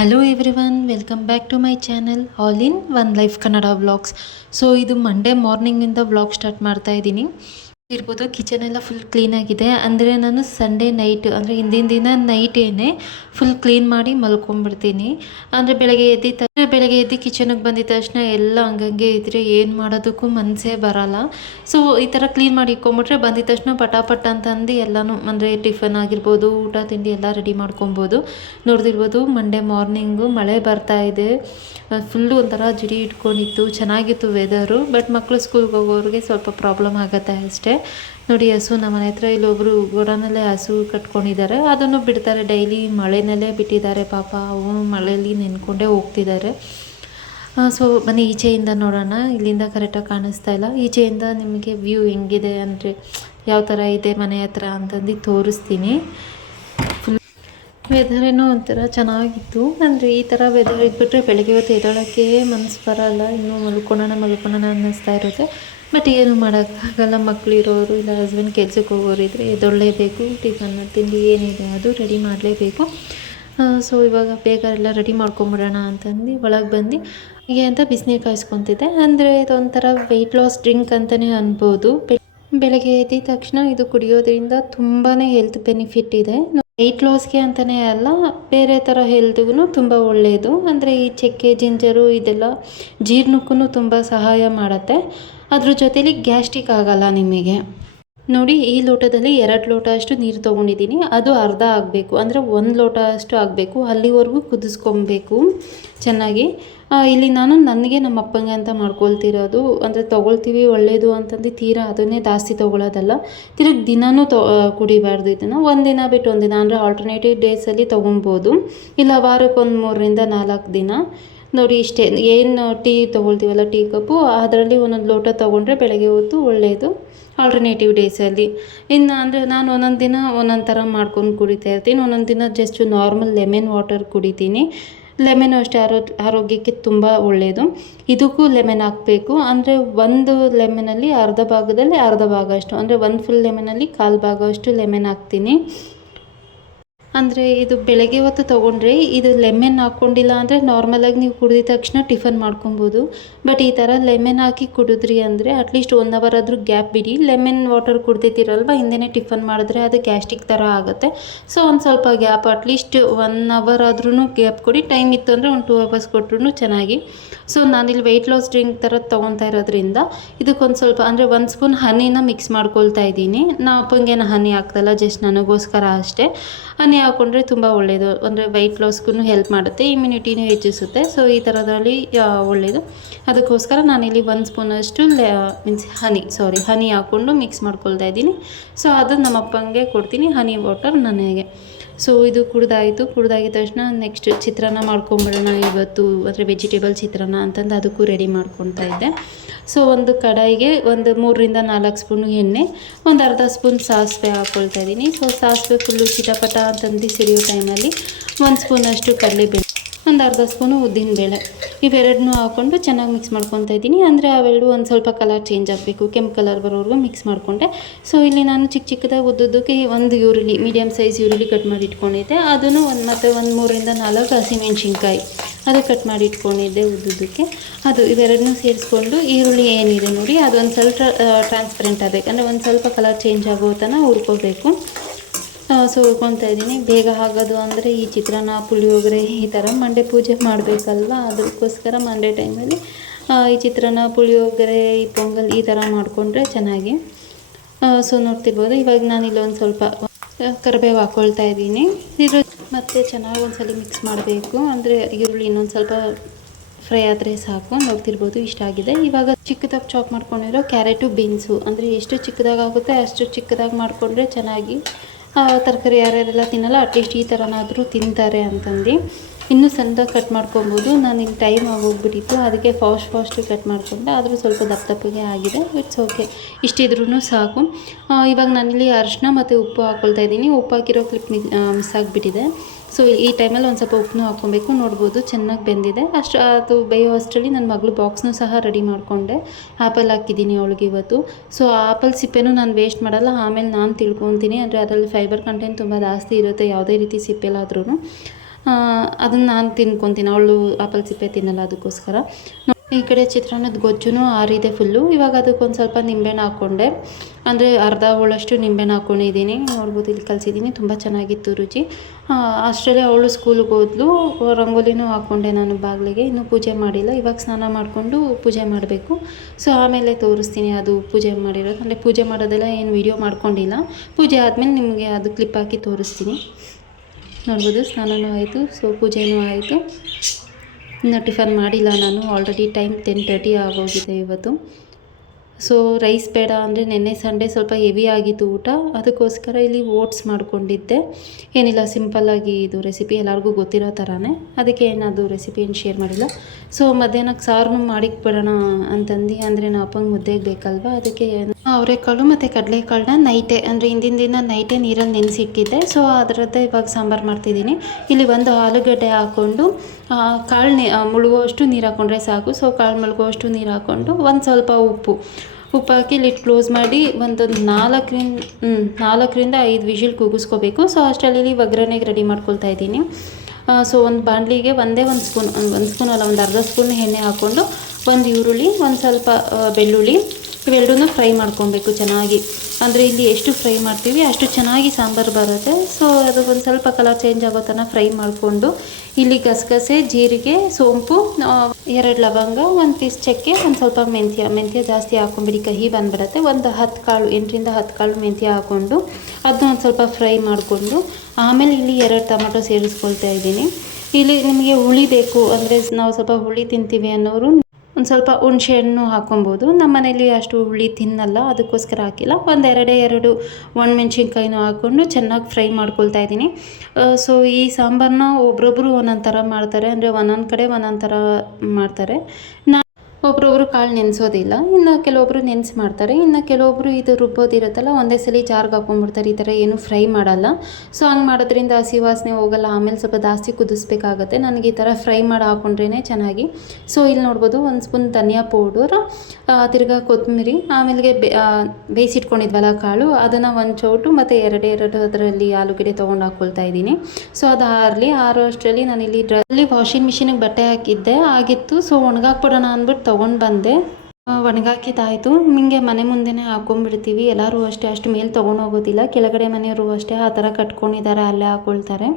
Hello everyone, welcome back to my channel all in one life Kannada vlogs. So ಇದು Monday ಮಾರ್ನಿಂಗಿಂದ vlog start ಮಾಡ್ತಾ ಇದ್ದೀನಿ. ಇರ್ಬೋದು kitchen ಎಲ್ಲ ಫುಲ್ ಕ್ಲೀನಾಗಿದೆ. ಅಂದರೆ ನಾನು ಸಂಡೇ ನೈಟ್ ಅಂದರೆ ಹಿಂದಿನ ದಿನ ನೈಟೇನೆ ಫುಲ್ ಕ್ಲೀನ್ ಮಾಡಿ ಮಲ್ಕೊಂಡ್ಬಿಡ್ತೀನಿ. ಅಂದರೆ ಬೆಳಗ್ಗೆ ಎದ್ದು ಕಿಚನಿಗೆ ಬಂದಿದ್ದ ತಕ್ಷಣ ಎಲ್ಲ ಹಂಗಂಗೆ ಇದ್ದರೆ ಏನು ಮಾಡೋದಕ್ಕೂ ಮನಸ್ಸೇ ಬರಲ್ಲ. ಸೊ ಈ ಥರ ಕ್ಲೀನ್ ಮಾಡಿ ಇಟ್ಕೊಂಬಿಟ್ರೆ ಬಂದಿದ್ದ ತಕ್ಷಣ ಪಟಾಪಟ್ ಅಂತಂದು ಎಲ್ಲನೂ ಅಂದರೆ ಟಿಫನ್ ಆಗಿರ್ಬೋದು, ಊಟ ತಿಂಡಿ ಎಲ್ಲ ರೆಡಿ ಮಾಡ್ಕೊಬೋದು. ನೋಡ್ದಿರ್ಬೋದು ಮಂಡೇ ಮಾರ್ನಿಂಗು ಮಳೆ ಬರ್ತಾ ಇದೆ. ಫುಲ್ಲು ಒಂಥರ ಜಿಡಿ ಇಟ್ಕೊಂಡಿತ್ತು, ಚೆನ್ನಾಗಿತ್ತು ವೆದರು. ಬಟ್ ಮಕ್ಕಳು ಸ್ಕೂಲ್ಗೆ ಹೋಗೋರಿಗೆ ಸ್ವಲ್ಪ ಪ್ರಾಬ್ಲಮ್ ಆಗುತ್ತೆ ಅಷ್ಟೇ. ನೋಡಿ ಹಸು ನಮ್ಮ ಮನೆ ಹತ್ರ ಇಲ್ಲೊಬ್ಬರು ಗೋಡನಲ್ಲೇ ಹಸು ಕಟ್ಕೊಂಡಿದ್ದಾರೆ, ಅದನ್ನು ಬಿಡ್ತಾರೆ ಡೈಲಿ. ಮಳೆನಲ್ಲೇ ಬಿಟ್ಟಿದ್ದಾರೆ ಪಾಪ, ಅವನು ಮಳೆಯಲ್ಲಿ ನೆನ್ಕೊಂಡೇ ಹೋಗ್ತಿದ್ದಾರೆ. ಸೊ ಬನ್ನಿ ಈಚೆಯಿಂದ ನೋಡೋಣ. ಇಲ್ಲಿಂದ ಕರೆಕ್ಟಾಗಿ ಕಾಣಿಸ್ತಾ ಇಲ್ಲ. ಈಚೆಯಿಂದ ನಿಮಗೆ ವ್ಯೂ ಹೆಂಗಿದೆ ಅಂದರೆ ಯಾವ ಥರ ಇದೆ ಮನೆ ಹತ್ರ ಅಂತಂದು ತೋರಿಸ್ತೀನಿ. ವೆದರೇನೋ ಒಂಥರ ಚೆನ್ನಾಗಿತ್ತು. ಅಂದರೆ ಈ ಥರ ವೆದರ್ ಇದ್ಬಿಟ್ರೆ ಬೆಳಗ್ಗೆ ಹೊತ್ತು ಎದ್ದೋಳಕ್ಕೆ ಮನಸ್ಸು ಬರೋಲ್ಲ, ಇನ್ನೂ ಮಲ್ಕೊಳ್ಳೋಣ ಅನ್ನಿಸ್ತಾ ಇರುತ್ತೆ. ಬಟ್ ಏನು ಮಾಡೋಕ್ಕಾಗಲ್ಲ, ಮಕ್ಕಳಿರೋರು ಇಲ್ಲ ಹಸ್ಬೆಂಡ್ ಕೆಲ್ಸಕ್ಕೆ ಹೋಗೋರು ಇದ್ದರೆ ಎದ್ದೊಳ್ಳೇಬೇಕು. ಟಿಫನ್ ತಿಂಡಿ ಏನಿದೆ ಅದು ರೆಡಿ ಮಾಡಲೇಬೇಕು. ಸೊ ಇವಾಗ ಬೇಗ ಎಲ್ಲ ರೆಡಿ ಮಾಡ್ಕೊಂಬಿಡೋಣ ಅಂತಂದು ಒಳಗೆ ಬಂದು ಹೀಗೆ ಅಂತ ಬಿಸಿನೀರು ಕಾಯಿಸ್ಕೊತಿದ್ದೆ. ಅಂದರೆ ಇದೊಂಥರ ವೆಯ್ಟ್ ಲಾಸ್ ಡ್ರಿಂಕ್ ಅಂತಲೇ ಅನ್ಬೋದು. ಬೆಳಗ್ಗೆ ಎದ್ದ ತಕ್ಷಣ ಇದು ಕುಡಿಯೋದ್ರಿಂದ ತುಂಬಾ ಹೆಲ್ತ್ ಬೆನಿಫಿಟ್ ಇದೆ. ವೆಯ್ಟ್ ಲಾಸ್ಗೆ ಅಂತಲೇ ಅಲ್ಲ, ಬೇರೆ ಥರ ಹೆಲ್ತ್ಗೂ ತುಂಬ ಒಳ್ಳೆಯದು. ಅಂದರೆ ಈ ಚಕ್ಕೆ ಜಿಂಜರು ಇದೆಲ್ಲ ಜೀರ್ಣಕ್ಕೂ ತುಂಬ ಸಹಾಯ ಮಾಡುತ್ತೆ. ಅದ್ರ ಜೊತೇಲಿ ಗ್ಯಾಸ್ಟ್ರಿಕ್ ಆಗೋಲ್ಲ ನಿಮಗೆ. ನೋಡಿ ಈ ಲೋಟದಲ್ಲಿ 2 ಲೋಟ ಅಷ್ಟು ನೀರು ತೊಗೊಂಡಿದ್ದೀನಿ. ಅದು ಅರ್ಧ ಆಗಬೇಕು, ಅಂದರೆ 1 ಲೋಟ ಅಷ್ಟು ಆಗಬೇಕು. ಅಲ್ಲಿವರೆಗೂ ಕುದಿಸ್ಕೊಬೇಕು ಚೆನ್ನಾಗಿ. ಇಲ್ಲಿ ನಾನು ನನಗೆ ನಮ್ಮ ಅಪ್ಪಂಗೆ ಅಂತ ಮಾಡ್ಕೊಳ್ತಿರೋದು. ಅಂದರೆ ತೊಗೊಳ್ತೀವಿ ಒಳ್ಳೆಯದು ಅಂತಂದು ತೀರಾ ಅದನ್ನೇ ಜಾಸ್ತಿ ತೊಗೊಳ್ಳೋದಲ್ಲ. ತಿರುಗಿ ದಿನವೂ ಕುಡಿಬಾರ್ದು ಇದನ್ನು. ಒಂದಿನ ಬಿಟ್ಟು ಒಂದಿನ ಅಂದರೆ ಆಲ್ಟರ್ನೇಟಿವ್ ಡೇಸಲ್ಲಿ ತೊಗೊಬೋದು, ಇಲ್ಲ ವಾರಕ್ಕೆ 3 ರಿಂದ 4 ದಿನ. ನೋಡಿ ಇಷ್ಟೇ. ಏನು ಟೀ ತೊಗೊಳ್ತೀವಲ್ಲ ಟೀ ಕಪ್ಪು, ಅದರಲ್ಲಿ 1 ಲೋಟ ತೊಗೊಂಡ್ರೆ ಬೆಳಗ್ಗೆ ಹೊತ್ತು ಒಳ್ಳೆಯದು ಆಲ್ಟರ್ನೇಟಿವ್ ಡೇಸಲ್ಲಿ. ಇನ್ನು ಅಂದರೆ ನಾನು ಒಂದೊಂದು ದಿನ ಒಂದೊಂದು ಥರ ಮಾಡ್ಕೊಂಡು ಕುಡಿತಾ ಇರ್ತೀನಿ. ಒಂದೊಂದು ದಿನ ಜಸ್ಟ್ ನಾರ್ಮಲ್ ಲೆಮನ್ ವಾಟರ್ ಕುಡಿತೀನಿ. ಲೆಮನ್ ಅಷ್ಟೇ ಆರೋಗ್ಯಕ್ಕೆ ತುಂಬ ಒಳ್ಳೆಯದು. ಇದಕ್ಕೂ ಲೆಮನ್ ಹಾಕಬೇಕು. ಅಂದರೆ 1 ಲೆಮನಲ್ಲಿ ಅರ್ಧ ಭಾಗದಲ್ಲಿ ಅರ್ಧ ಭಾಗ ಅಷ್ಟು, ಅಂದರೆ 1 ಫುಲ್ ಲೆಮನಲ್ಲಿ 1/4 ಭಾಗ ಅಷ್ಟು ಲೆಮನ್ ಹಾಕ್ತೀನಿ. ಅಂದರೆ ಇದು ಬೆಳಗ್ಗೆ ಹೊತ್ತು ತೊಗೊಂಡ್ರೆ ಇದು ಲೆಮನ್ ಹಾಕ್ಕೊಂಡಿಲ್ಲ ಅಂದರೆ ನಾರ್ಮಲಾಗಿ ನೀವು ಕುಡಿದ ತಕ್ಷಣ ಟಿಫನ್ ಮಾಡ್ಕೊಬೋದು. ಬಟ್ ಈ ಥರ ಲೆಮನ್ ಹಾಕಿ ಕುಡಿದ್ರಿ ಅಂದರೆ ಅಟ್ಲೀಸ್ಟ್ 1 ಅವರ್ ಆದರೂ ಗ್ಯಾಪ್ ಬಿಡಿ. ಲೆಮನ್ ವಾಟರ್ ಕುಡ್ದಿದ್ದೀರಲ್ವ, ಹಿಂದೆನೇ ಟಿಫನ್ ಮಾಡಿದ್ರೆ ಅದು ಗ್ಯಾಸ್ಟ್ರಿಕ್ ಥರ ಆಗುತ್ತೆ. ಸೊ ಒಂದು ಸ್ವಲ್ಪ ಗ್ಯಾಪ್, ಅಟ್ಲೀಸ್ಟ್ 1 ಅವರ್ ಆದ್ರೂ ಗ್ಯಾಪ್ ಕೊಡಿ. ಟೈಮ್ ಇತ್ತು ಅಂದರೆ 1 2 ಅವರ್ಸ್ ಕೊಟ್ಟರು ಚೆನ್ನಾಗಿ. ಸೊ ನಾನಿಲ್ಲಿ ವೆಯ್ಟ್ ಲಾಸ್ ಡ್ರಿಂಕ್ ಥರ ತೊಗೊತಾ ಇರೋದ್ರಿಂದ ಇದಕ್ಕೊಂದು ಸ್ವಲ್ಪ ಅಂದರೆ 1 ಸ್ಪೂನ್ ಹನಿನ ಮಿಕ್ಸ್ ಮಾಡ್ಕೊಳ್ತಾ ಇದ್ದೀನಿ. ಅಪ್ಪಂಗೇನು ಹನಿ ಹಾಕ್ತಲ್ಲ, ಜಸ್ಟ್ ನನಗೋಸ್ಕರ ಅಷ್ಟೇ. ಹನಿ ಹಾಕ್ಕೊಂಡ್ರೆ ತುಂಬ ಒಳ್ಳೆಯದು. ಅಂದರೆ ವೆಯ್ಟ್ ಲಾಸ್ಗೂ ಹೆಲ್ಪ್ ಮಾಡುತ್ತೆ, ಇಮ್ಯುನಿಟಿನೂ ಹೆಚ್ಚಿಸುತ್ತೆ. ಸೊ ಈ ಥರದ್ರಲ್ಲಿ ಒಳ್ಳೆಯದು. ಅದಕ್ಕೋಸ್ಕರ ನಾನಿಲ್ಲಿ 1 ಸ್ಪೂನಷ್ಟು ಹನಿ ಹಾಕ್ಕೊಂಡು ಮಿಕ್ಸ್ ಮಾಡ್ಕೊಳ್ತಾ ಇದ್ದೀನಿ. ಸೊ ಅದು ನಮ್ಮ ಅಪ್ಪಂಗೆ ಕೊಡ್ತೀನಿ, ಹನಿ ವಾಟರ್ ನನಗೆ. ಸೊ ಇದು ಕುಡ್ದಾಗಿದ ತಕ್ಷಣ ನೆಕ್ಸ್ಟ್ ಚಿತ್ರಾನ್ನ ಮಾಡ್ಕೊಂಬಿಡೋಣ ಇವತ್ತು, ಅಂದರೆ ವೆಜಿಟೇಬಲ್ ಚಿತ್ರಾನ್ನ ಅಂತಂದು ಅದಕ್ಕೂ ರೆಡಿ ಮಾಡ್ಕೊತಾ ಇದ್ದೆ. ಸೊ ಒಂದು ಕಡಾಯಿಗೆ 3 ರಿಂದ 4 ಸ್ಪೂನು ಎಣ್ಣೆ, ಒಂದು ಅರ್ಧ ಸ್ಪೂನ್ ಸಾಸಿವೆ ಹಾಕ್ಕೊಳ್ತಾ ಇದ್ದೀನಿ. ಸೊ ಸಾಸಿವೆ ಫುಲ್ಲು ಚಿಟಪಟ ಅಂತಂದು ಸಿರಿಯೋ ಟೈಮಲ್ಲಿ 1 ಸ್ಪೂನಷ್ಟು ಕಡಲೆಬೇಳೆ, ಒಂದು ಅರ್ಧ ಸ್ಪೂನು ಉದ್ದಿನಬೇಳೆ, ಇವೆರಡನ್ನೂ ಹಾಕ್ಕೊಂಡು ಚೆನ್ನಾಗಿ ಮಿಕ್ಸ್ ಮಾಡ್ಕೊತಾ ಇದ್ದೀನಿ. ಅಂದರೆ ಅವೆರಡು ಒಂದು ಸ್ವಲ್ಪ ಕಲರ್ ಚೇಂಜ್ ಆಗಬೇಕು, ಕೆಂಪು ಕಲರ್ ಬರೋವರೆಗೂ ಮಿಕ್ಸ್ ಮಾಡಿಕೊಂಡೆ. ಸೊ ಇಲ್ಲಿ ನಾನು ಚಿಕ್ಕದಾಗಿ ಉದ್ದುದಕ್ಕೆ 1 ಈರುಳ್ಳಿ, ಮೀಡಿಯಮ್ ಸೈಜ್ ಈರುಳ್ಳಿ ಕಟ್ ಮಾಡಿ ಇಟ್ಕೊಂಡಿದ್ದೆ. ಅದನ್ನು ಮತ್ತು 3 ರಿಂದ 4 ಹಸಿಮೆಣ್ಸಿನ್ಕಾಯಿ ಅದು ಕಟ್ ಮಾಡಿ ಇಟ್ಕೊಂಡಿದ್ದೆ ಉದ್ದುದಕ್ಕೆ. ಅದು ಇವೆರಡನ್ನೂ ಸೇರಿಸ್ಕೊಂಡು ಈರುಳ್ಳಿ ಏನಿದೆ ನೋಡಿ ಅದು ಒಂದು ಸ್ವಲ್ಪ ಟ್ರಾನ್ಸ್ಪರೆಂಟ್ ಆಗಬೇಕು, ಅಂದರೆ ಒಂದು ಸ್ವಲ್ಪ ಕಲರ್ ಚೇಂಜ್ ಆಗೋ ತನಕ ಹುರ್ಕೋಬೇಕು. ಸೊ ಹುರ್ಕೊತಾ ಇದ್ದೀನಿ. ಬೇಗ ಆಗೋದು ಅಂದರೆ ಈ ಚಿತ್ರಾನ್ನ, ಪುಳಿಯೋಗರೆ ಈ ಥರ ಮಂಡೇ ಪೂಜೆ ಮಾಡಬೇಕಲ್ವ, ಅದಕ್ಕೋಸ್ಕರ ಮಂಡೇ ಟೈಮಲ್ಲಿ ಈ ಚಿತ್ರಾನ್ನ, ಪುಳಿಯೋಗರೆ, ಈ ಪೊಂಗಲ್ ಈ ಥರ ಮಾಡಿಕೊಂಡ್ರೆ ಚೆನ್ನಾಗಿ. ಸೊ ನೋಡ್ತಿರ್ಬೋದು. ಇವಾಗ ನಾನಿಲ್ಲಿ ಒಂದು ಸ್ವಲ್ಪ ಕರಿಬೇವು ಹಾಕ್ಕೊಳ್ತಾ ಇದ್ದೀನಿ. ಇದು ಮತ್ತು ಚೆನ್ನಾಗಿ ಒಂದ್ಸಲ ಮಿಕ್ಸ್ ಮಾಡಬೇಕು. ಅಂದರೆ ಈರುಳ್ಳಿ ಇನ್ನೊಂದು ಸ್ವಲ್ಪ ಫ್ರೈ ಆದರೆ ಸಾಕು. ನೋಡ್ತಿರ್ಬೋದು ಇಷ್ಟ ಆಗಿದೆ. ಇವಾಗ ಚಿಕ್ಕದಾಗಿ ಚಾಪ್ ಮಾಡ್ಕೊಂಡಿರೋ ಕ್ಯಾರೆಟು, ಬೀನ್ಸು, ಅಂದರೆ ಎಷ್ಟು ಚಿಕ್ಕದಾಗುತ್ತೆ ಅಷ್ಟು ಚಿಕ್ಕದಾಗಿ ಮಾಡಿಕೊಂಡ್ರೆ ಚೆನ್ನಾಗಿ. ತರಕಾರಿ ಯಾರ್ಯಾರೆಲ್ಲ ತಿನ್ನಲ್ಲ ಅಟ್ಲೀಸ್ಟ್ ಈ ಥರನಾದರೂ ತಿಂತಾರೆ ಅಂತಂದು. ಇನ್ನೂ ಸಣ್ಣದಾಗಿ ಕಟ್ ಮಾಡ್ಕೊಬೋದು. ನಾನು ಇಲ್ಲಿ ಟೈಮ್ ಆಗೋಗ್ಬಿಟ್ಟಿತ್ತು, ಅದಕ್ಕೆ ಫಾಸ್ಟಿಗೆ ಕಟ್ ಮಾಡಿಕೊಂಡೆ. ಆದರೂ ಸ್ವಲ್ಪ ದಪ್ಪಗೆ ಆಗಿದೆ. ಇಟ್ಸ್ ಓಕೆ, ಇಷ್ಟಿದ್ರೂ ಸಾಕು. ಇವಾಗ ನಾನಿಲ್ಲಿ ಅರಿಶಿನ ಮತ್ತು ಉಪ್ಪು ಹಾಕ್ಕೊಳ್ತಾ ಇದ್ದೀನಿ. ಉಪ್ಪು ಹಾಕಿರೋ ಕ್ಲಿಪ್ ಮಿಸ್ ಆಗಿಬಿಟ್ಟಿದೆ. ಸೊ ಈ ಟೈಮಲ್ಲಿ ಒಂದು ಸ್ವಲ್ಪ ಉಪ್ಪನ್ನು ಹಾಕ್ಕೊಬೇಕು. ನೋಡ್ಬೋದು ಚೆನ್ನಾಗಿ ಬೆಂದಿದೆ. ಅದು ಬೇಯೋ ಅಷ್ಟರಲ್ಲಿ ನನ್ನ ಮಗಳು ಬಾಕ್ಸ್ನೂ ಸಹ ರೆಡಿ ಮಾಡಿಕೊಂಡೆ. ಆ್ಯಪಲ್ ಹಾಕಿದ್ದೀನಿ ಅವಳಿಗೆ ಇವತ್ತು. ಸೊ ಆ್ಯಪಲ್ ಸಿಪ್ಪೆನೂ ನಾನು ವೇಸ್ಟ್ ಮಾಡಲ್ಲ, ಆಮೇಲೆ ನಾನು ತಿಳ್ಕೊತೀನಿ. ಅಂದರೆ ಅದರಲ್ಲಿ ಫೈಬರ್ ಕಂಟೆಂಟ್ ತುಂಬ ಜಾಸ್ತಿ ಇರುತ್ತೆ ಯಾವುದೇ ರೀತಿ ಸಿಪ್ಪೆಲಾದ್ರೂ. ಅದನ್ನು ನಾನು ತಿನ್ಕೊತೀನಿ, ಅವಳು ಆಪಲ್ ಸಿಪ್ಪೆ ತಿನ್ನಲ್ಲ, ಅದಕ್ಕೋಸ್ಕರ. ಈ ಕಡೆ ಚಿತ್ರಾನ್ನದ ಗೊಜ್ಜು ಆರಿದೆ ಫುಲ್ಲು. ಇವಾಗ ಅದಕ್ಕೊಂದು ಸ್ವಲ್ಪ ನಿಂಬೆಹಣ್ಣು ಹಾಕ್ಕೊಂಡೆ, ಅಂದರೆ ಅರ್ಧ ಹೋಳಷ್ಟು ನಿಂಬೆಹಣ್ಣು ಹಾಕ್ಕೊಂಡಿದ್ದೀನಿ. ನೋಡ್ಬೋದು, ಇಲ್ಲಿ ಕಲಿಸಿದ್ದೀನಿ, ತುಂಬ ಚೆನ್ನಾಗಿತ್ತು ರುಚಿ. ಅಷ್ಟರಲ್ಲೇ ಅವಳು ಸ್ಕೂಲಿಗೆ ಹೋದ್ಲು. ರಂಗೋಲಿನೂ ಹಾಕ್ಕೊಂಡೆ ನಾನು ಬಾಗಿಲಿಗೆ. ಇನ್ನೂ ಪೂಜೆ ಮಾಡಿಲ್ಲ, ಇವಾಗ ಸ್ನಾನ ಮಾಡಿಕೊಂಡು ಪೂಜೆ ಮಾಡಬೇಕು. ಸೊ ಆಮೇಲೆ ತೋರಿಸ್ತೀನಿ ಅದು ಪೂಜೆ ಮಾಡಿರೋದು. ಅಂದರೆ ಪೂಜೆ ಮಾಡೋದೆಲ್ಲ ಏನು ವೀಡಿಯೋ ಮಾಡ್ಕೊಂಡಿಲ್ಲ, ಪೂಜೆ ಆದಮೇಲೆ ನಿಮಗೆ ಅದು ಕ್ಲಿಪ್ ಹಾಕಿ ತೋರಿಸ್ತೀನಿ. ನೋಡ್ಬೋದು, ಸ್ನಾನವೂ ಆಯಿತು, ಸೊ ಪೂಜೆನೂ ಆಯಿತು. ಇನ್ನು ಟಿಫನ್ ಮಾಡಿಲ್ಲ ನಾನು, ಆಲ್ರೆಡಿ ಟೈಮ್ 10:30 ಆಗೋಗಿದೆ ಇವತ್ತು. ಸೊ ರೈಸ್ ಬೇಡ ಅಂದರೆ ನೆನ್ನೆ ಸಂಡೇ ಸ್ವಲ್ಪ ಹೆವಿ ಆಗಿತ್ತು ಊಟ, ಅದಕ್ಕೋಸ್ಕರ ಇಲ್ಲಿ ಓಟ್ಸ್ ಮಾಡ್ಕೊಂಡಿದ್ದೆ. ಏನಿಲ್ಲ, ಸಿಂಪಲ್ಲಾಗಿ ಇದು ರೆಸಿಪಿ ಎಲ್ಲರಿಗೂ ಗೊತ್ತಿರೋ ಥರನೇ, ಅದಕ್ಕೆ ಏನದು ರೆಸಿಪಿ ಏನು ಶೇರ್ ಮಾಡಿಲ್ಲ. ಸೊ ಮಧ್ಯಾಹ್ನಕ್ಕೆ ಸಾರನ್ನು ಮಾಡಿಕ್ಬಿಡೋಣ ಅಂತಂದು, ಅಂದರೆ ನಾವು ಅಪ್ಪಂಗೆ ಮುದ್ದೆಗೆ ಬೇಕಲ್ವ, ಅದಕ್ಕೆ ಅವರೆಕಾಳು ಮತ್ತು ಕಡಲೆಕಾಳನ್ನ ನೈಟೇ, ಅಂದರೆ ಹಿಂದಿನ ದಿನ ನೈಟೇ ನೀರಲ್ಲಿ ನೆನೆಸಿಟ್ಟಿದ್ದೆ. ಸೊ ಅದರದ್ದೇ ಇವಾಗ ಸಾಂಬಾರು ಮಾಡ್ತಿದ್ದೀನಿ. ಇಲ್ಲಿ ಒಂದು ಆಲೂಗಡ್ಡೆ ಹಾಕ್ಕೊಂಡು ಕಾಳು ಮುಳುಗುವಷ್ಟು ನೀರು ಹಾಕ್ಕೊಂಡ್ರೆ ಸಾಕು. ಸೊ ಕಾಳು ಮುಳುಗುವಷ್ಟು ನೀರು ಹಾಕ್ಕೊಂಡು ಒಂದು ಸ್ವಲ್ಪ ಉಪ್ಪು ಹಾಕಿ ಲಿಡ್ ಕ್ಲೋಸ್ ಮಾಡಿ ಒಂದು 4ರಿಂದ 5 ವಿಷಿಲ್ ಕೂಗಿಸ್ಕೋಬೇಕು. ಸೊ ಅಷ್ಟರಲ್ಲಿ ಒಗ್ಗರಣೆಗೆ ರೆಡಿ ಮಾಡ್ಕೊಳ್ತಾ ಇದ್ದೀನಿ. ಸೊ ಒಂದು ಬಾಣಲಿಗೆ ಒಂದು ಸ್ಪೂನ್ ಅಲ್ಲ, ಒಂದು ಅರ್ಧ ಸ್ಪೂನ್ ಎಣ್ಣೆ ಹಾಕ್ಕೊಂಡು ಒಂದು ಈರುಳ್ಳಿ, ಒಂದು ಸ್ವಲ್ಪ ಬೆಳ್ಳುಳ್ಳಿ, ಇವೆರಡನ್ನೂ ಫ್ರೈ ಮಾಡ್ಕೊಬೇಕು ಚೆನ್ನಾಗಿ. ಅಂದರೆ ಇಲ್ಲಿ ಎಷ್ಟು ಫ್ರೈ ಮಾಡ್ತೀವಿ ಅಷ್ಟು ಚೆನ್ನಾಗಿ ಸಾಂಬಾರು ಬರುತ್ತೆ. ಸೊ ಅದು ಒಂದು ಸ್ವಲ್ಪ ಕಲರ್ ಚೇಂಜ್ ಆಗೋ ತನಕ ಫ್ರೈ ಮಾಡಿಕೊಂಡು, ಇಲ್ಲಿ ಗಸಗಸೆ, ಜೀರಿಗೆ, ಸೋಂಪು, 2 ಲವಂಗ, 1 ಪೀಸ್ ಚಕ್ಕೆ, ಒಂದು ಸ್ವಲ್ಪ ಮೆಂತ್ಯ ಜಾಸ್ತಿ ಹಾಕ್ಕೊಂಬಿಡಿ, ಕಹಿ ಬಂದುಬಿಡುತ್ತೆ. ಒಂದು 8ರಿಂದ 10 ಕಾಳು ಮೆಂತ್ಯ ಹಾಕ್ಕೊಂಡು ಅದನ್ನ ಒಂದು ಸ್ವಲ್ಪ ಫ್ರೈ ಮಾಡಿಕೊಂಡು, ಆಮೇಲೆ ಇಲ್ಲಿ 2 ಟೊಮೆಟೊ ಸೇರಿಸ್ಕೊಳ್ತಾ ಇದ್ದೀನಿ. ಇಲ್ಲಿ ನಿಮಗೆ ಹುಳಿ ಬೇಕು ಅಂದರೆ, ನಾವು ಸ್ವಲ್ಪ ಹುಳಿ ತಿಂತೀವಿ ಅನ್ನೋರು ಒಂದು ಸ್ವಲ್ಪ ಹುಣಸೆ ಹಣ್ಣು ಹಾಕ್ಕೊಬೋದು. ನಮ್ಮ ಮನೇಲಿ ಅಷ್ಟು ಹುಳಿ ತಿನ್ನಲ್ಲ, ಅದಕ್ಕೋಸ್ಕರ ಹಾಕಿಲ್ಲ. ಎರಡು ಒಣಮೆಣ್ಸಿನ್ಕಾಯಿನೂ ಹಾಕ್ಕೊಂಡು ಚೆನ್ನಾಗಿ ಫ್ರೈ ಮಾಡ್ಕೊಳ್ತಾ ಇದ್ದೀನಿ. ಸೊ ಈ ಸಾಂಬಾರನ್ನ ಒಬ್ರೊಬ್ಬರು ಒಂದೊಂದು ಥರ ಮಾಡ್ತಾರೆ, ಅಂದರೆ ಒಂದೊಂದು ಕಡೆ ಒಂದೊಂದು ಥರ ಮಾಡ್ತಾರೆ. ಒಬ್ರೊಬ್ರು ಕಾಳು ನೆನೆಸೋದಿಲ್ಲ, ಇನ್ನು ಕೆಲವೊಬ್ರು ನೆನೆಸಿ ಮಾಡ್ತಾರೆ. ಇನ್ನು ಕೆಲವೊಬ್ರು ಇದು ರುಬ್ಬೋದಿರುತ್ತಲ್ಲ, ಒಂದೇ ಸಲ ಜಾರ್ಗೆ ಹಾಕ್ಕೊಂಡ್ಬಿಡ್ತಾರೆ, ಈ ಥರ ಏನು ಫ್ರೈ ಮಾಡಲ್ಲ. ಸೊ ಹಂಗೆ ಮಾಡೋದ್ರಿಂದ ಹಸಿ ವಾಸನೆ ಹೋಗಲ್ಲ, ಆಮೇಲೆ ಸ್ವಲ್ಪ ಜಾಸ್ತಿ ಕುದಿಸ್ಬೇಕಾಗತ್ತೆ. ನನಗೆ ಈ ಥರ ಫ್ರೈ ಮಾಡಿ ಹಾಕ್ಕೊಂಡ್ರೇ ಚೆನ್ನಾಗಿ. ಸೊ ಇಲ್ಲಿ ನೋಡ್ಬೋದು, 1 ಸ್ಪೂನ್ ಧನಿಯಾ ಪೌಡರ್, ತಿರ್ಗಾ ಕೊತ್ತಂಬರಿ, ಆಮೇಲೆ ಬೇಯಿಸಿಟ್ಕೊಂಡಿದ್ವಲ್ಲ ಕಾಳು, ಅದನ್ನು 1 ಚೌಟು ಮತ್ತು 2 ಅದರಲ್ಲಿ ಆಲೂಗಡ್ಡೆ ತೊಗೊಂಡು ಹಾಕ್ಕೊಳ್ತಾ ಇದ್ದೀನಿ. ಸೊ ಅದು ಆರೋ ಅಷ್ಟರಲ್ಲಿ ನಾನಿಲ್ಲಿ ವಾಷಿಂಗ್ ಮಿಷಿನಿಗೆ ಬಟ್ಟೆ ಹಾಕಿದ್ದೆ, ಆಗಿತ್ತು. ಸೊ ಒಣಗಾಕ್ಬಿಡೋಣ ಅಂದ್ಬಿಟ್ಟು ತೊಗೊಂಡು ಬಂದೆ. ಒಣಗಾಕಿದ್ದಾಯಿತು. ಹಿಂಗೆ ಮನೆ ಮುಂದೆನೇ ಹಾಕ್ಕೊಂಡ್ಬಿಡ್ತೀವಿ, ಎಲ್ಲರೂ ಅಷ್ಟೇ, ಅಷ್ಟು ಮೇಲೆ ತೊಗೊಂಡು ಹೋಗೋದಿಲ್ಲ. ಕೆಳಗಡೆ ಮನೆಯವರು ಅಷ್ಟೇ ಆ ಥರ ಕಟ್ಕೊಂಡಿದ್ದಾರೆ, ಅಲ್ಲೇ ಹಾಕ್ಕೊಳ್ತಾರೆ.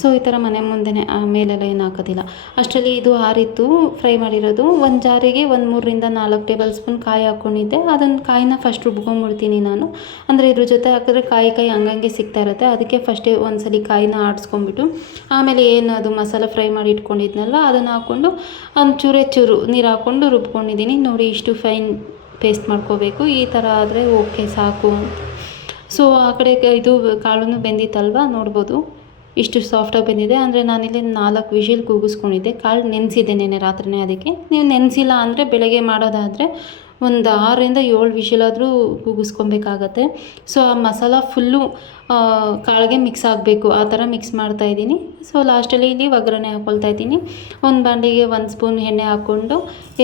ಸೊ ಈ ಥರ ಮನೆ ಮುಂದೆನೇ, ಮೇಲೆಲ್ಲ ಏನು ಹಾಕೋದಿಲ್ಲ. ಅಷ್ಟರಲ್ಲಿ ಇದು ಆರಿತ್ತು ಫ್ರೈ ಮಾಡಿರೋದು. ಒಂದು ಜಾರಿಗೆ 3ರಿಂದ 4 ಟೇಬಲ್ ಸ್ಪೂನ್ ಕಾಯಿ ಹಾಕ್ಕೊಂಡಿದ್ದೆ. ಅದನ್ನು ಕಾಯಿನ ಫಸ್ಟ್ ರುಬ್ಕೊಂಡ್ಬಿಡ್ತೀನಿ ನಾನು, ಅಂದರೆ ಇದ್ರ ಜೊತೆ ಹಾಕಿದ್ರೆ ಕಾಯಿ ಹಂಗಂಗೆ ಸಿಗ್ತಾ ಇರುತ್ತೆ. ಅದಕ್ಕೆ ಫಸ್ಟೇ ಒಂದ್ಸಲಿ ಕಾಯಿನ ಆಡಿಸ್ಕೊಂಡ್ಬಿಟ್ಟು, ಆಮೇಲೆ ಏನು ಅದು ಮಸಾಲೆ ಫ್ರೈ ಮಾಡಿ ಇಟ್ಕೊಂಡಿದ್ನಲ್ವ ಅದನ್ನು ಹಾಕ್ಕೊಂಡು ಚೂರು ನೀರು ಹಾಕ್ಕೊಂಡು ರುಬ್ಕೊಂಡಿದ್ದೀನಿ. ನೋಡಿ, ಇಷ್ಟು ಫೈನ್ ಪೇಸ್ಟ್ ಮಾಡ್ಕೋಬೇಕು. ಈ ಥರ ಆದರೆ ಓಕೆ ಸಾಕು ಅಂತ. ಸೊ ಆ ಕಡೆ ಇದು ಕಾಳು ಬೆಂದಿತ್ತಲ್ವ, ನೋಡ್ಬೋದು ಇಷ್ಟು ಸಾಫ್ಟಾಗಿ ಬಂದಿದೆ. ಅಂದರೆ ನಾನಿಲ್ಲಿ 4 ವಿಷಿಲ್ ಕೂಗಿಸ್ಕೊಂಡಿದ್ದೆ. ಕಾಳು ನೆನೆಸಿದ್ದೆ ನೆನ್ನೆ ರಾತ್ರಿನೇ. ಅದಕ್ಕೆ ನೀವು ನೆನೆಸಿಲ್ಲ ಅಂದರೆ ಬೆಳಗ್ಗೆ ಮಾಡೋದಾದರೆ ಒಂದು 6ರಿಂದ 7 ವಿಷಿಲಾದರೂ ಕೂಗಿಸ್ಕೊಬೇಕಾಗತ್ತೆ. ಸೊ ಆ ಮಸಾಲ ಫುಲ್ಲು ಕಾಳಿಗೆ ಮಿಕ್ಸ್ ಆಗಬೇಕು, ಆ ಥರ ಮಿಕ್ಸ್ ಮಾಡ್ತಾಯಿದ್ದೀನಿ. ಸೊ ಲಾಸ್ಟಲ್ಲಿ ಇಲ್ಲಿ ಒಗ್ಗರಣೆ ಹಾಕ್ಕೊಳ್ತಾ ಇದ್ದೀನಿ. ಒಂದು ಬಾಂಡಿಗೆ 1 ಸ್ಪೂನ್ ಎಣ್ಣೆ ಹಾಕ್ಕೊಂಡು,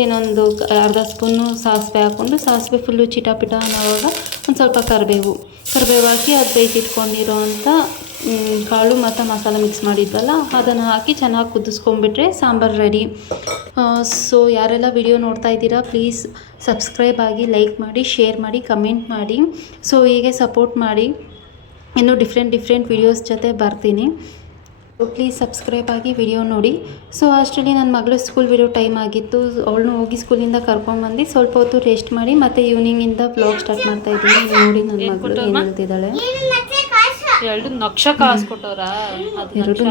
ಏನೊಂದು ಅರ್ಧ ಸ್ಪೂನು ಸಾಸಿವೆ ಹಾಕ್ಕೊಂಡು, ಸಾಸಿವೆ ಫುಲ್ಲು ಚಿಟಾಪಿಟ ಅನ್ನೋವಾಗ ಒಂದು ಸ್ವಲ್ಪ ಕರಿಬೇವು ಹಾಕಿ, ಅದು ಬೇಯಿಸಿಟ್ಕೊಂಡಿರೋ ಅಂಥ ಕಾಳು ಮತ್ತು ಮಸಾಲ ಮಿಕ್ಸ್ ಮಾಡಿದ್ವಲ್ಲ ಅದನ್ನು ಹಾಕಿ ಚೆನ್ನಾಗಿ ಕುದಿಸ್ಕೊಂಡ್ಬಿಟ್ರೆ ಸಾಂಬಾರು ರೆಡಿ. ಸೊ ಯಾರೆಲ್ಲ ವಿಡಿಯೋ ನೋಡ್ತಾ ಇದ್ದೀರಾ, ಪ್ಲೀಸ್ ಸಬ್ಸ್ಕ್ರೈಬ್ ಆಗಿ, ಲೈಕ್ ಮಾಡಿ, ಶೇರ್ ಮಾಡಿ, ಕಮೆಂಟ್ ಮಾಡಿ. ಸೊ ಹೀಗೆ ಸಪೋರ್ಟ್ ಮಾಡಿ, ಇನ್ನೂ ಡಿಫ್ರೆಂಟ್ ವಿಡಿಯೋಸ್ ಜೊತೆ ಬರ್ತೀನಿ. ಪ್ಲೀಸ್ ಸಬ್ಸ್ಕ್ರೈಬ್ ಆಗಿ ವಿಡಿಯೋ ನೋಡಿ. ಸೊ ಅಷ್ಟರಲ್ಲಿ ನನ್ನ ಮಗಳು ಸ್ಕೂಲ್ ಬಿಡೋ ಟೈಮ್ ಆಗಿತ್ತು. ಅವಳನ್ನು ಹೋಗಿ ಸ್ಕೂಲಿಂದ ಕರ್ಕೊಂಡ್ಬಂದು ಸ್ವಲ್ಪ ಹೊತ್ತು ರೆಸ್ಟ್ ಮಾಡಿ ಮತ್ತು ಈವ್ನಿಂಗಿಂದ ವ್ಲಾಗ್ ಸ್ಟಾರ್ಟ್ ಮಾಡ್ತಾಯಿದ್ದೀನಿ. ನೋಡಿ ನನ್ನ ಮಗಳು ಏನು ಹೇಳ್ತಿದ್ದಾಳೆ. 2 ಲಕ್ಷ ಕಾಸು ಕೊಟ್ಟವ್ರ, 2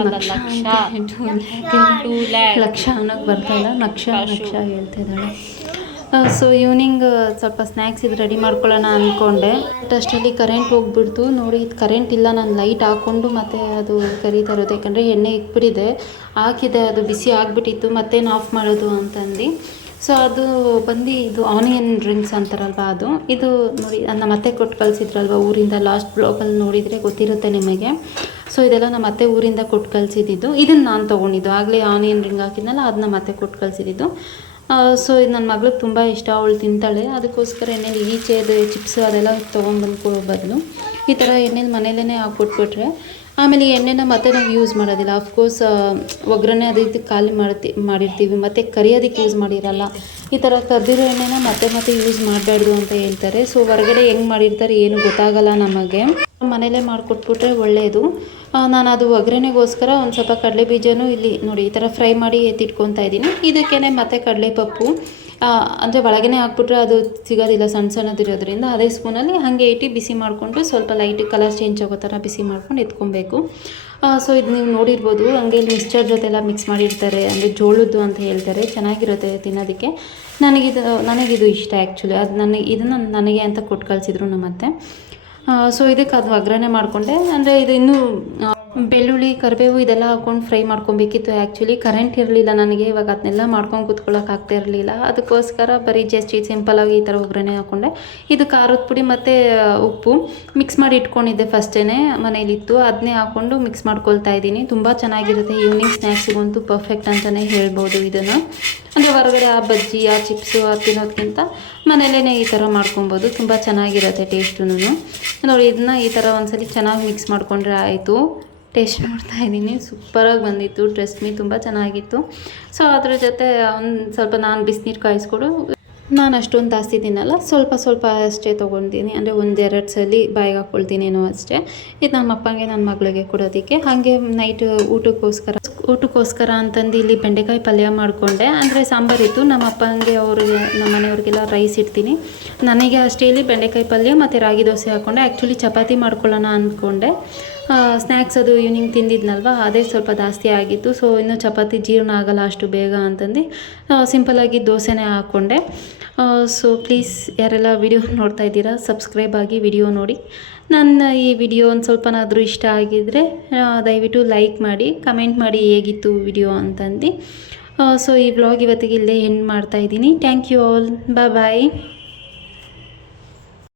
ಲಕ್ಷ ಅನ್ನೋಕ್ಕೆ ಬರ್ತಾಯಿಲ್ಲ, ಲಕ್ಷ ಹೇಳ್ತಿದ್ದಾಳೆ. ಸೊ ಈವ್ನಿಂಗ್ ಸ್ವಲ್ಪ ಸ್ನ್ಯಾಕ್ಸ್ ಇದು ರೆಡಿ ಮಾಡ್ಕೊಳ್ಳೋಣ ಅಂದ್ಕೊಂಡೆ. ಬಟ್ ಅಷ್ಟರಲ್ಲಿ ಕರೆಂಟ್ ಹೋಗ್ಬಿಡ್ತು. ನೋಡಿ, ಇದು ಕರೆಂಟ್ ಇಲ್ಲ, ನಾನು ಲೈಟ್ ಹಾಕ್ಕೊಂಡು ಮತ್ತೆ ಅದು ಕರೀತಾ ಇರೋದು, ಯಾಕಂದರೆ ಎಣ್ಣೆ ಇಕ್ಬಿಟ್ಟಿದೆ, ಹಾಕಿದೆ, ಅದು ಬಿಸಿ ಆಗಿಬಿಟ್ಟಿತ್ತು, ಮತ್ತೇನು ಆಫ್ ಮಾಡೋದು ಅಂತಂದು. ಸೊ ಅದು ಬಂದು ಇದು ಆನಿಯನ್ ಡ್ರಿಂಕ್ಸ್ ಅಂತಾರಲ್ವ, ಅದು ಇದು ನೋಡಿ ನಮ್ಮ ಅತ್ತೆ ಕೊಟ್ಟು ಕಳಿಸಿದ್ರಲ್ವ ಊರಿಂದ. ಲಾಸ್ಟ್ ಬ್ಲಾಗಲ್ಲಿ ನೋಡಿದರೆ ಗೊತ್ತಿರುತ್ತೆ ನಿಮಗೆ. ಸೊ ಇದೆಲ್ಲ ನಮ್ಮ ಅತ್ತೆ ಊರಿಂದ ಕೊಟ್ಟು ಕಳಿಸಿದ್ದು. ಇದನ್ನು ನಾನು ತೊಗೊಂಡಿದ್ದು, ಆಗಲೇ ಆನಿಯನ್ ರಿಂಗ್ ಹಾಕಿದ್ನಲ್ಲ, ಅದನ್ನ ಮತ್ತೆ ಕೊಟ್ಟು ಕಳಿಸಿದ್ದು. ಸೊ ಇದು ನನ್ನ ಮಗಳಿಗೆ ತುಂಬ ಇಷ್ಟ, ಅವಳು ತಿಂತಾಳೆ. ಅದಕ್ಕೋಸ್ಕರ ಎಣ್ಣೆಲಿ ಈಚೆದು ಚಿಪ್ಸ್ ಅದೆಲ್ಲ ತೊಗೊಂಡ್ಬಂದು ಕೊಡೋ ಬದಲು ಈ ಥರ ಎಣ್ಣೆಲಿ ಮನೇಲೇ ಹಾಕ್ಕೊಟ್ಬಿಟ್ರೆ ಆಮೇಲೆ ಈ ಎಣ್ಣೆನ ಮತ್ತೆ ನಾವು ಯೂಸ್ ಮಾಡೋದಿಲ್ಲ. ಅಫ್ಕೋರ್ಸ್ ಒಗ್ಗರಣೆ ಅದಕ್ಕೆ ಖಾಲಿ ಮಾಡಿರ್ತೀವಿ, ಮತ್ತು ಕರಿಯೋದಕ್ಕೆ ಯೂಸ್ ಮಾಡಿರಲ್ಲ. ಈ ಥರ ಕರ್ದಿರೋ ಎಣ್ಣೆನ ಮತ್ತೆ ಮತ್ತೆ ಯೂಸ್ ಮಾಡಬಾರ್ದು ಅಂತ ಹೇಳ್ತಾರೆ. ಸೊ ಹೊರಗಡೆ ಹೆಂಗೆ ಮಾಡಿರ್ತಾರೆ ಏನು ಗೊತ್ತಾಗಲ್ಲ ನಮಗೆ. ಮನೇಲೇ ಮಾಡಿಕೊಟ್ಬಿಟ್ರೆ ಒಳ್ಳೆಯದು. ನಾನು ಅದು ಒಗ್ಗರಣೆಗೋಸ್ಕರ ಒಂದು ಸ್ವಲ್ಪ ಕಡಲೆ ಬೀಜನೂ ಇಲ್ಲಿ ನೋಡಿ ಈ ಥರ ಫ್ರೈ ಮಾಡಿ ಎತ್ತಿಟ್ಕೊತಾ ಇದ್ದೀನಿ. ಇದಕ್ಕೇ ಮತ್ತು ಕಡಲೆಪಪ್ಪು ಅಂದರೆ ಒಳಗೇ ಹಾಕ್ಬಿಟ್ರೆ ಅದು ಸಿಗೋದಿಲ್ಲ, ಸಣ್ಣ ಸಣ್ಣದಿರೋದ್ರಿಂದ ಅದೇ ಸ್ಪೂನಲ್ಲಿ ಹಾಗೆ ಇಟ್ಟು ಬಿಸಿ ಮಾಡಿಕೊಂಡು ಸ್ವಲ್ಪ ಲೈಟ್ ಕಲರ್ ಚೇಂಜ್ ಆಗೋ ಥರ ಬಿಸಿ ಮಾಡ್ಕೊಂಡು ಎತ್ಕೊಬೇಕು. ಸೊ ಇದು ನೀವು ನೋಡಿರ್ಬೋದು, ಹಂಗೆ ಇಲ್ಲಿ ಮಿಕ್ಸ್ಚರ್ ಜೊತೆಲ್ಲ ಮಿಕ್ಸ್ ಮಾಡಿರ್ತಾರೆ, ಅಂದರೆ ಜೋಳದ್ದು ಅಂತ ಹೇಳ್ತಾರೆ. ಚೆನ್ನಾಗಿರುತ್ತೆ ತಿನ್ನೋದಕ್ಕೆ. ನನಗಿದು ಇಷ್ಟ ಆ್ಯಕ್ಚುಲಿ. ಅದು ಇದನ್ನು ನನಗೆ ಅಂತ ಕೊಟ್ಟು ಕಳಿಸಿದ್ರು ನಮ್ಮತ್ತೆ. ಸೊ ಇದಕ್ಕೆ ಅದು ಒಗ್ಗರಣೆ ಮಾಡಿಕೊಂಡೆ. ಅಂದರೆ ಇದು ಇನ್ನೂ ಬೆಳ್ಳುಳ್ಳಿ ಕರಿಬೇವು ಇದೆಲ್ಲ ಹಾಕ್ಕೊಂಡು ಫ್ರೈ ಮಾಡ್ಕೊಬೇಕಿತ್ತು. ಆ್ಯಕ್ಚುಲಿ ಕರೆಂಟ್ ಇರಲಿಲ್ಲ ನನಗೆ, ಇವಾಗ ಅದನ್ನೆಲ್ಲ ಮಾಡ್ಕೊಂಡು ಕೂತ್ಕೊಳ್ಳೋಕೆ ಆಗ್ತಾ ಇರಲಿಲ್ಲ. ಅದಕ್ಕೋಸ್ಕರ ಬರೀ ಜಸ್ಟ್ ಸಿಂಪಲಾಗಿ ಈ ಥರ ಒಗ್ಗರಣೆ ಹಾಕ್ಕೊಂಡೆ. ಇದು ಖಾರದ ಪುಡಿ ಮತ್ತು ಉಪ್ಪು ಮಿಕ್ಸ್ ಮಾಡಿ ಇಟ್ಕೊಂಡಿದ್ದೆ ಫಸ್ಟೇ, ಮನೇಲಿತ್ತು. ಅದನ್ನೇ ಹಾಕ್ಕೊಂಡು ಮಿಕ್ಸ್ ಮಾಡ್ಕೊಳ್ತಾ ಇದ್ದೀನಿ. ತುಂಬ ಚೆನ್ನಾಗಿರುತ್ತೆ. ಈವ್ನಿಂಗ್ ಸ್ನ್ಯಾಕ್ಸಿಗಂತೂ ಪರ್ಫೆಕ್ಟ್ ಅಂತಲೇ ಹೇಳ್ಬೋದು ಇದನ್ನು. ಅಂದರೆ ಹೊರಗಡೆ ಆ ಬಜ್ಜಿ ಆ ಚಿಪ್ಸು ತಿನ್ನೋದಕ್ಕಿಂತ ಮನೇಲೇ ಈ ಥರ ಮಾಡ್ಕೊಬೋದು. ತುಂಬ ಚೆನ್ನಾಗಿರುತ್ತೆ ಟೇಸ್ಟು. ನೋಡಿ ಇದನ್ನ ಈ ಥರ ಒಂದ್ಸಲಿ ಚೆನ್ನಾಗಿ ಮಿಕ್ಸ್ ಮಾಡಿಕೊಂಡ್ರೆ ಆಯಿತು. ಟೇಸ್ಟ್ ಮಾಡ್ತಾ ಇದ್ದೀನಿ, ಸೂಪರಾಗಿ ಬಂದಿತ್ತು. ಟ್ರಸ್ಟ್ ಮೀ ತುಂಬ ಚೆನ್ನಾಗಿತ್ತು. ಸೊ ಅದ್ರ ಜೊತೆ ಒಂದು ಸ್ವಲ್ಪ ನಾನು ಬಿಸಿನೀರು ಕಾಯಿಸ್ಕೊಡು. ನಾನು ಅಷ್ಟೊಂದು ಜಾಸ್ತಿ ತಿನ್ನಲ್ಲ, ಸ್ವಲ್ಪ ಅಷ್ಟೇ ತೊಗೊಳ್ತೀನಿ. ಅಂದರೆ 1-2 ಸಲ ಬಾಯಿಗೆ ಹಾಕ್ಕೊಳ್ತೀನೇನೋ ಅಷ್ಟೇ. ಇದು ನಮ್ಮ ಅಪ್ಪಂಗೆ ನನ್ನ ಮಗಳಿಗೆ ಕೊಡೋದಕ್ಕೆ. ಹಾಗೆ ನೈಟ್ ಊಟಕ್ಕೋಸ್ಕರ ಅಂತಂದು ಇಲ್ಲಿ ಬೆಂಡೆಕಾಯಿ ಪಲ್ಯ ಮಾಡಿಕೊಂಡೆ. ಅಂದರೆ ಸಾಂಬಾರಿತ್ತು. ನಮ್ಮ ಅಪ್ಪಂಗೆ ನಮ್ಮ ಮನೆಯವ್ರಿಗೆಲ್ಲ ರೈಸ್ ಇಡ್ತೀನಿ. ನನಗೆ ಅಷ್ಟೇ ಇಲ್ಲಿ ಬೆಂಡೆಕಾಯಿ ಪಲ್ಯ ಮತ್ತು ರಾಗಿ ದೋಸೆ ಹಾಕ್ಕೊಂಡೆ. ಆ್ಯಕ್ಚುಲಿ ಚಪಾತಿ ಮಾಡ್ಕೊಳ್ಳೋಣ ಅಂದ್ಕೊಂಡೆ. ಸ್ನ್ಯಾಕ್ಸ್ ಅದು ಈವ್ನಿಂಗ್ ತಿಂದಿದ್ನಲ್ವ, ಅದೇ ಸ್ವಲ್ಪ ಜಾಸ್ತಿ ಆಗಿತ್ತು. ಸೊ ಇನ್ನೂ ಚಪಾತಿ ಜೀರ್ಣ ಆಗೋಲ್ಲ ಅಷ್ಟು ಬೇಗ ಅಂತಂದು ಸಿಂಪಲಾಗಿ ದೋಸೆನೇ ಹಾಕ್ಕೊಂಡೆ. ಸೊ ಪ್ಲೀಸ್ ಯಾರೆಲ್ಲ ವಿಡಿಯೋ ನೋಡ್ತಾ ಇದ್ದೀರಾ, ಸಬ್ಸ್ಕ್ರೈಬ್ ಆಗಿ ವಿಡಿಯೋ ನೋಡಿ. ನನ್ನ ಈ ವಿಡಿಯೋ ಒಂದು ಸ್ವಲ್ಪನಾದರೂ ಇಷ್ಟ ಆಗಿದ್ದರೆ ದಯವಿಟ್ಟು ಲೈಕ್ ಮಾಡಿ, ಕಮೆಂಟ್ ಮಾಡಿ ಹೇಗಿತ್ತು ವಿಡಿಯೋ ಅಂತಂದು. ಸೊ ಈ ವ್ಲಾಗ್ ಇವತ್ತಿಗೆ ಇಲ್ಲೇ ಎಂಡ್ ಮಾಡ್ತಾಯಿದ್ದೀನಿ. Thank you all. ಬಾಯ್.